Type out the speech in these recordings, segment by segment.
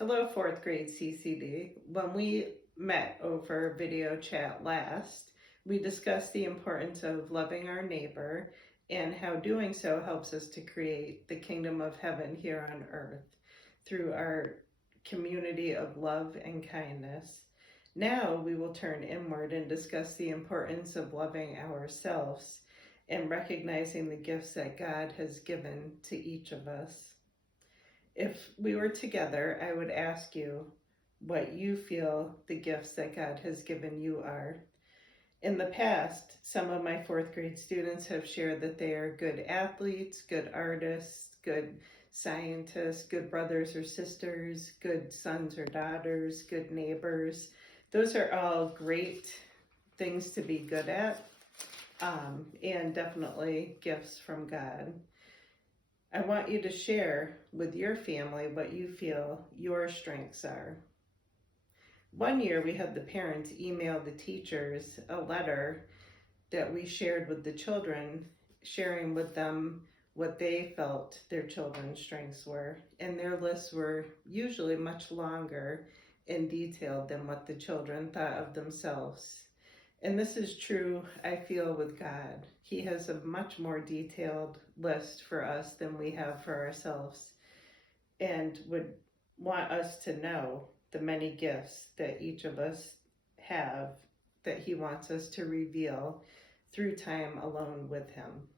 Hello, fourth grade CCD. When we met over video chat last, we discussed the importance of loving our neighbor and how doing so helps us to create the kingdom of heaven here on earth through our community of love and kindness. Now we will turn inward and discuss the importance of loving ourselves and recognizing the gifts that God has given to each of us. If we were together, I would ask you what you feel the gifts that God has given you are. In the past, some of my fourth grade students have shared that they are good athletes, good artists, good scientists, good brothers or sisters, good sons or daughters, good neighbors. Those are all great things to be good at, and definitely gifts from God. I want you to share with your family what you feel your strengths are. One year we had the parents email the teachers a letter that we shared with the children, sharing with them what they felt their children's strengths were. And their lists were usually much longer and detailed than what the children thought of themselves. And this is true, I feel, with God. He has a much more detailed list for us than we have for ourselves, and would want us to know the many gifts that each of us have that He wants us to reveal through time alone with Him.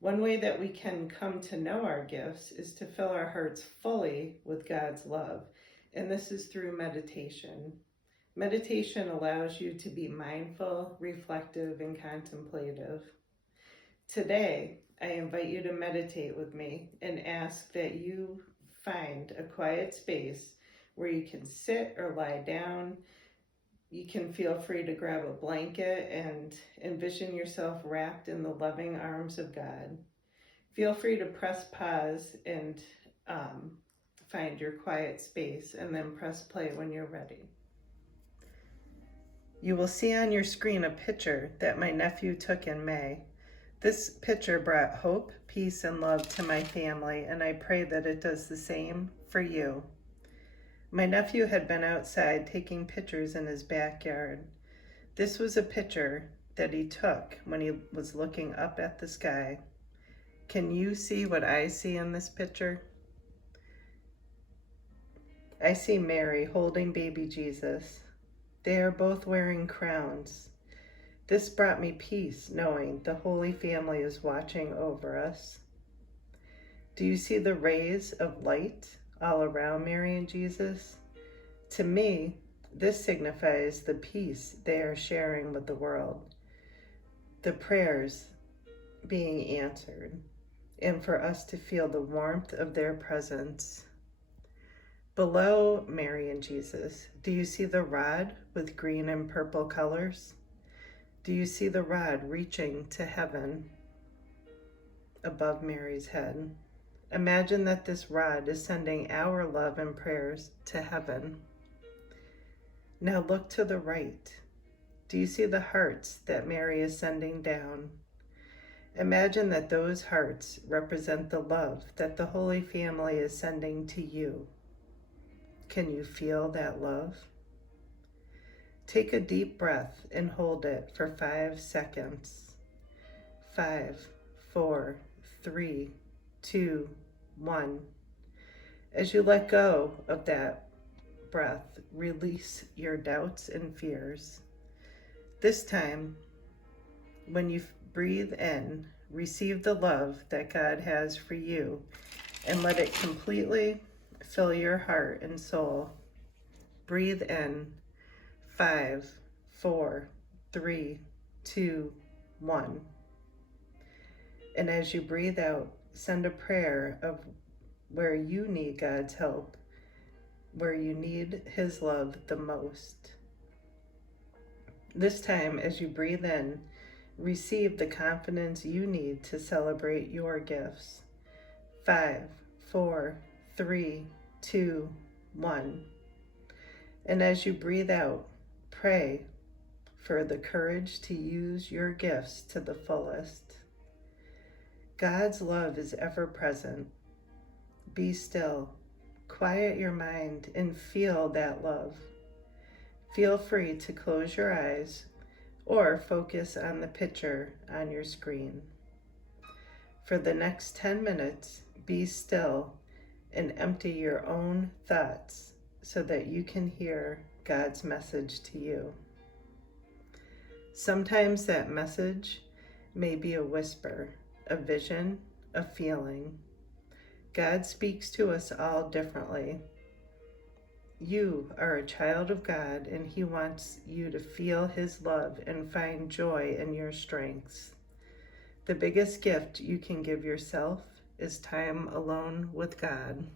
One way that we can come to know our gifts is to fill our hearts fully with God's love, and this is through meditation. Meditation allows you to be mindful, reflective, and contemplative. Today, I invite you to meditate with me and ask that you find a quiet space where you can sit or lie down. You can feel free to grab a blanket and envision yourself wrapped in the loving arms of God. Feel free to press pause and find your quiet space, and then press play when you're ready. You will see on your screen a picture that my nephew took in May. This picture brought hope, peace, and love to my family, and I pray that it does the same for you. My nephew had been outside taking pictures in his backyard. This was a picture that he took when he was looking up at the sky. Can you see what I see in this picture? I see Mary holding baby Jesus. They are both wearing crowns. This brought me peace, knowing the Holy Family is watching over us. Do you see the rays of light all around Mary and Jesus? To me, this signifies the peace they are sharing with the world, the prayers being answered, and for us to feel the warmth of their presence. Below Mary and Jesus, do you see the rod with green and purple colors? Do you see the rod reaching to heaven above Mary's head? Imagine that this rod is sending our love and prayers to heaven. Now look to the right. Do you see the hearts that Mary is sending down? Imagine that those hearts represent the love that the Holy Family is sending to you. Can you feel that love? Take a deep breath and hold it for 5 seconds. 5, 4, 3, 2, 1. As you let go of that breath, release your doubts and fears. This time, when you breathe in, receive the love that God has for you and let it completely fill your heart and soul. Breathe in. 5, 4, 3, 2, 1. And as you breathe out, send a prayer of where you need God's help, where you need His love the most. This time, as you breathe in, receive the confidence you need to celebrate your gifts. 5, 4, 3, 2, 1. And as you breathe out, pray for the courage to use your gifts to the fullest. God's love is ever present. Be still, quiet your mind and feel that love. Feel free to close your eyes or focus on the picture on your screen. For the next 10 minutes, be still and empty your own thoughts so that you can hear God's message to you. Sometimes that message may be a whisper, a vision, a feeling. God speaks to us all differently. You are a child of God, and He wants you to feel His love and find joy in your strengths. The biggest gift you can give yourself is time alone with God.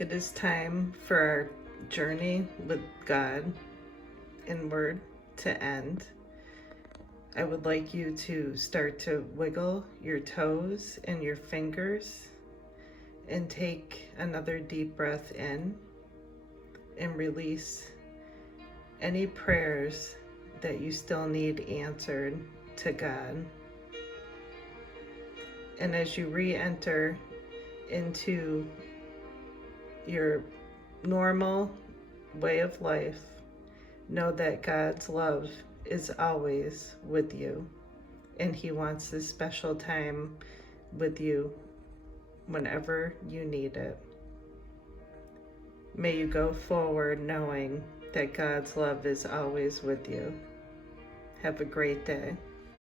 It is time for our journey with God inward to end. I would like you to start to wiggle your toes and your fingers and take another deep breath in and release any prayers that you still need answered to God. And as you re-enter into your normal way of life, know that God's love is always with you, and He wants this special time with you whenever you need it. May you go forward knowing that God's love is always with you. Have a great day.